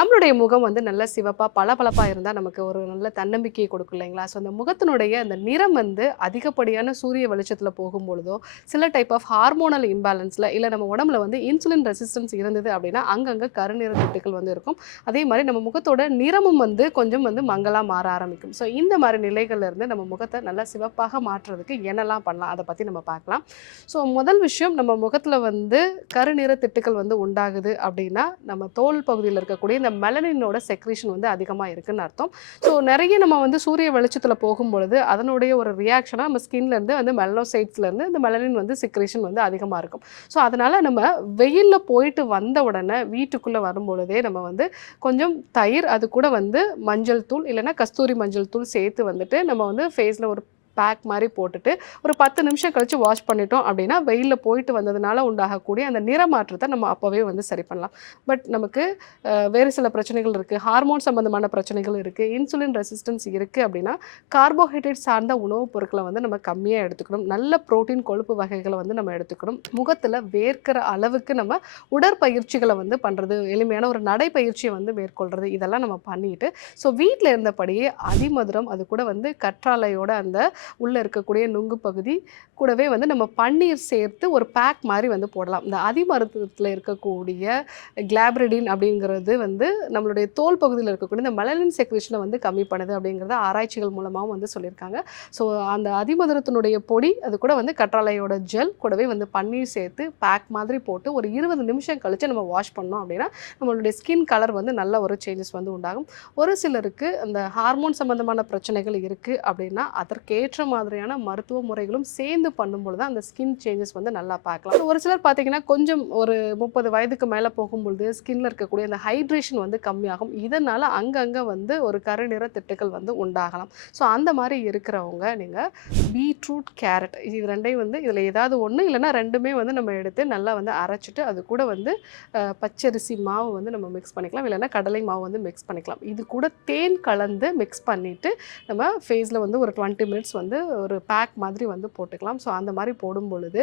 நம்மளுடைய முகம் வந்து நல்ல சிவப்பா, பளபளப்பா இருந்தா நமக்கு ஒரு நல்ல தன்னம்பிக்கையை கொடுக்கும் இல்லைங்களா? ஸோ அந்த முகத்தினுடைய அந்த நிறம் வந்து அதிகப்படியான சூரிய வெளிச்சத்தில போகும்பொழுதோ, சில டைப் ஆஃப் ஹார்மோனல் இம்பேலன்ஸ்ல இல்ல நம்ம உடம்புல வந்து இன்சுலின் ரெசிஸ்டன்ஸ் இருந்தது அப்படின்னா, அங்கங்க கருநிற திட்டுக்கள் வந்து இருக்கும். அதே மாரி நம்ம முகத்தோட நிறமும் வந்து கொஞ்சம் வந்து மங்கலா மாற ஆரம்பிக்கும். ஸோ இந்த மாரி நிலைகள்ல இருந்து நம்ம முகத்த நல்லா சிவப்பாக மாற்றுறதுக்கு என்னலாம் பண்ணலாம்? அத பத்தி நம்ம பார்க்கலாம். ஸோ முதல் விஷயம் நம்ம முகத்தில வந்து கருநிற திட்டுக்கள் வந்து உண்டாகுது அப்படின்னா, நம்ம தோல் பகுதியில இருக்கக்கூடிய இந்த மெலனினோட செக்ரீஷன் வந்து அதிகமா இருக்குன்னு அர்த்தம். ஸோ நெறைய நம்ம வந்து சூரிய வெளிச்சத்தில போகும்பொழுது, அதனுடைய ஒரு ரியாக்ஷனா நம்ம ஸ்கின்லேருந்து வந்து மெலனோசைட்ஸ்லேருந்து இந்த மெலனின் வந்து செக்ரீஷன் வந்து அதிகமா இருக்கும். ஸோ அதனால நம்ம வெயில்ல போயிட்டு வந்த உடனே வீட்டுக்குள்ள வரும்பொழுதே நம்ம வந்து கொஞ்சம் தயிர், அது கூட வந்து மஞ்சள் தூள் இல்லன்னா கஸ்தூரி மஞ்சள் தூள் சேர்த்து வந்துட்டு நம்ம வந்து ஃபேஸ்ல ஒரு பேக் மாரி போட்டுட்டு, ஒரு 10 நிமிஷம் கழிச்சு வாஷ் பண்ணிட்டோம் அப்படின்னா, வெயில்ல போயிட்டு வந்ததுனால உண்டாகக்கூடிய அந்த நிற மாற்றத்த நம்ம அப்பவே வந்து சரி பண்ணலாம். பட் நமக்கு வேறு சில பிரச்சனைகள் இருக்கு. ஹார்மோன் சம்பந்தமான பிரச்சனைகள் இருக்கு. இன்சுலின் ரெசிஸ்டன்ஸ் இருக்கு அப்படின்னா, கார்போஹைட்ரேட் சார்ந்த உணவுப் பொருட்கள வந்து நம்ம கம்மியா எடுத்துக்கணும். நல்ல புரோட்டீன் கொழுப்பு வகைகள வந்து நம்ம எடுத்துக்கணும். முகத்துல வேர்க்கிற அளவுக்கு நம்ம உடற்பயிற்சிகள வந்து பண்றது, எளிமையான ஒரு நடைப்பயிற்சிய வந்து மேற்கொள்றது, இதெல்லாம் நம்ம பண்ணிட்டு, ஸோ வீட்ல இருந்தபடியே அதிமதுரம், அது கூட வந்து கற்றாழையோட அந்த உள்ள இருக்கக்கூடிய நுங்கு பகுதி, கூடவே வந்து நம்ம பன்னீர் சேர்த்து ஒரு பேக் மாரி வந்து போடலாம். இந்த அதிமருத்துவத்தில இருக்கக்கூடிய கிளாப்ரிடின் அப்படிங்கிறது வந்து நம்மளுடைய தோல் பகுதியில இருக்கக்கூடிய இந்த மெலனின் செக்ரீஷன வந்து கம்மி பண்ணுது அப்படிங்கிறத ஆராய்ச்சிகள் மூலமாவும் வந்து சொல்லியிருக்காங்க. ஸோ அந்த அதிமதுரத்தினுடைய பொடி, அது கூட வந்து கற்றாழையோட ஜெல், கூடவே வந்து பன்னீர் சேர்த்து பேக் மாதிரி போட்டு ஒரு 20 நிமிஷம் கழிச்சு நம்ம வாஷ் பண்ணோம் அப்படின்னா, நம்மளுடைய ஸ்கின் கலர் வந்து நல்ல ஒரு சேஞ்சஸ் வந்து உண்டாகும். ஒரு சிலருக்கு அந்த ஹார்மோன் சம்பந்தமான பிரச்சனைகள் இருக்கு அப்படின்னா, அதற்கேற்ற மாதிரியான மருத்துவ முறைகளும் சேர்ந்து பண்ணும்பொழுது அந்த ஸ்கின் சேஞ்சஸ் வந்து நல்லா பார்க்கலாம். ஒரு சிலர் பார்த்தீங்கன்னா, கொஞ்சம் ஒரு 30 வயதுக்கு மேல போகும்பொழுது ஸ்கின்ல இருக்கக்கூடிய அந்த ஹைட்ரேஷன் வந்து கம்மியாகும். இதனால அங்கங்க வந்து ஒரு கருநிற திட்டுக்கள் வந்து உண்டாகலாம். ஸோ அந்த மாரி இருக்கிறவங்க நீங்க பீட்ரூட், கேரட் இது 2யும் வந்து இதில ஏதாவது ஒண்ணு இல்லன்னா 2மே வந்து நம்ம எடுத்து நல்லா வந்து அரைச்சுட்டு, அது கூட வந்து பச்சரிசி மாவு வந்து நம்ம மிக்ஸ் பண்ணிக்கலாம். இல்லன்னா கடலை மாவு வந்து மிக்ஸ் பண்ணிக்கலாம். இது கூட தேன் கலந்து மிக்ஸ் பண்ணிட்டு, நம்ம ஃபேஸ்ல வந்து ஒரு 20 மினிட்ஸ் வந்து ஒரு பேக் மாதிரி வந்து போட்டுக்கலாம். ஸோ அந்த மாரி போடும்பொழுது,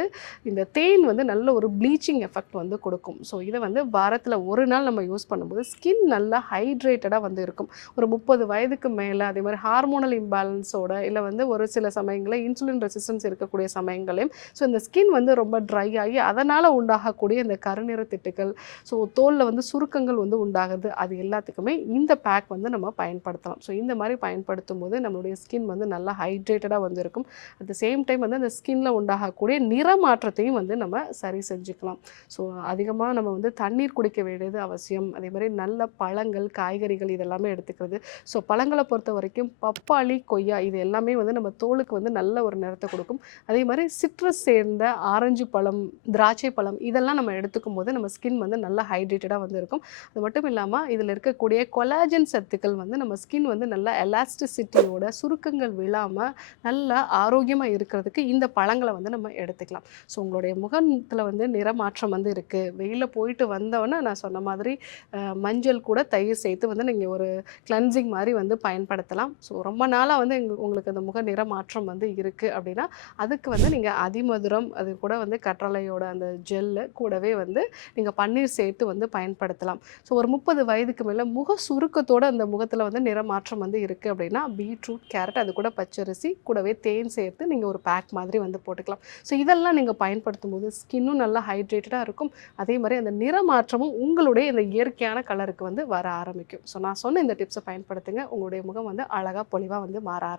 இந்த தேன் வந்து நல்ல ஒரு ப்ளீச்சிங் எஃபெக்ட் வந்து கொடுக்கும். ஸோ இத வந்து வாரத்தில 1 நாள் நம்ம யூஸ் பண்ணும்போது, ஸ்கின் நல்லா ஹைட்ரேட்டடா வந்து இருக்கும். ஒரு 30 வயதுக்கு மேல அதே மாரி ஹார்மோனல் இம்பேலன்ஸோட இல்ல வந்து ஒரு சில சமயங்கள்ல இன்சுலின் ரெசிஸ்டன்ஸ் இருக்கக்கூடிய சமயங்களையும், ஸோ இந்த ஸ்கின் வந்து ரொம்ப ட்ரை ஆகி அதனால உண்டாகக்கூடிய இந்த கருநிற திட்டுக்கள், ஸோ தோல்ல வந்து சுருக்கங்கள் வந்து உண்டாகுது. அது எல்லாத்துக்குமே இந்த பேக் வந்து நம்ம பயன்படுத்தலாம். ஸோ இந்த மாரி பயன்படுத்தும்போது நம்மளுடைய ஸ்கின் வந்து நல்லா ஹைட்ரேட்டடா வந்து இருக்கும். அட் த சேம் டைம் வந்து அந்த ஸ்கின்ல உண்டாகக்கூடிய நிற மாற்றத்தையும் வந்து நம்ம சரி செஞ்சுக்கலாம். ஸோ அதிகமா நம்ம வந்து தண்ணீர் குடிக்க வேண்டியது அவசியம். அதே மாரி நல்ல பழங்கள், காய்கறிகள் இதெல்லாமே எடுத்துக்கிறது. ஸோ பழங்கள பொறுத்தவரைக்கும் பப்பாளி, கொய்யா இது எல்லாமே வந்து நம்ம தோலுக்கு வந்து நல்ல ஒரு நிறத்த கொடுக்கும். அதே மாரி சிட்ரஸ் சேர்ந்த ஆரஞ்சு பழம், திராட்சை பழம் இதெல்லாம் நம்ம எடுத்துக்கும்போது நம்ம ஸ்கின் வந்து நல்லா ஹைட்ரேட்டடா வந்து இருக்கும். அது மட்டும் இல்லாம இதில இருக்கக்கூடிய கொலாஜன் சத்துக்கள் வந்து நம்ம ஸ்கின் வந்து நல்லா எலாஸ்டிசிட்டியோட சுருக்கங்கள் விழாம நல்லா ஆரோக்கியமா இருக்கிறதுக்கு இந்த பழங்கள வந்து நம்ம எடுத்துக்கலாம். ஸோ உங்களுடைய முகத்துல வந்து நிறமாற்றம் வந்து இருக்கு. வெயில்ல போயிட்டு வந்தோனே நான் சொன்ன மாதிரி மஞ்சள் கூட தயிர் சேர்த்து வந்து நீங்க ஒரு கிளென்சிங் மாரி வந்து பயன்படுத்தலாம். ஸோ ரொம்ப நாளா வந்து உங்களுக்கு அந்த முக நிறமாற்றம் வந்து இருக்கு அப்படின்னா, அதுக்கு வந்து நீங்க அதிமதுரம், அது கூட வந்து கற்றாழையோட அந்த ஜெல்லு கூடவே வந்து நீங்க பன்னீர் சேர்த்து வந்து பயன்படுத்தலாம். ஸோ ஒரு 30 வயதுக்கு மேல முக சுருக்கத்தோட அந்த முகத்துல வந்து நிறமாற்றம் வந்து இருக்கு அப்படின்னா, பீட்ரூட், கேரட் அது கூட பச்சரிசி கூடவே தேன் சேர்த்து நீங்க ஒரு பேக் மாதிரி வந்து போட்டுக்கலாம். ஸோ இதெல்லாம் நீங்க பயன்படுத்தும்போது ஸ்கின்னும் நல்லா ஹைட்ரேட்டடா இருக்கும். அதே மாரி அந்த நிறமாற்றமும் உங்களுடைய இந்த இயற்கையான கலருக்கு வந்து வர ஆரம்பிக்கும். ஸோ நான் சொன்ன இந்த டிப்ஸ பயன்படுத்துங்க. உங்களுடைய முகம் வந்து அழகா பொலிவா வந்து மாற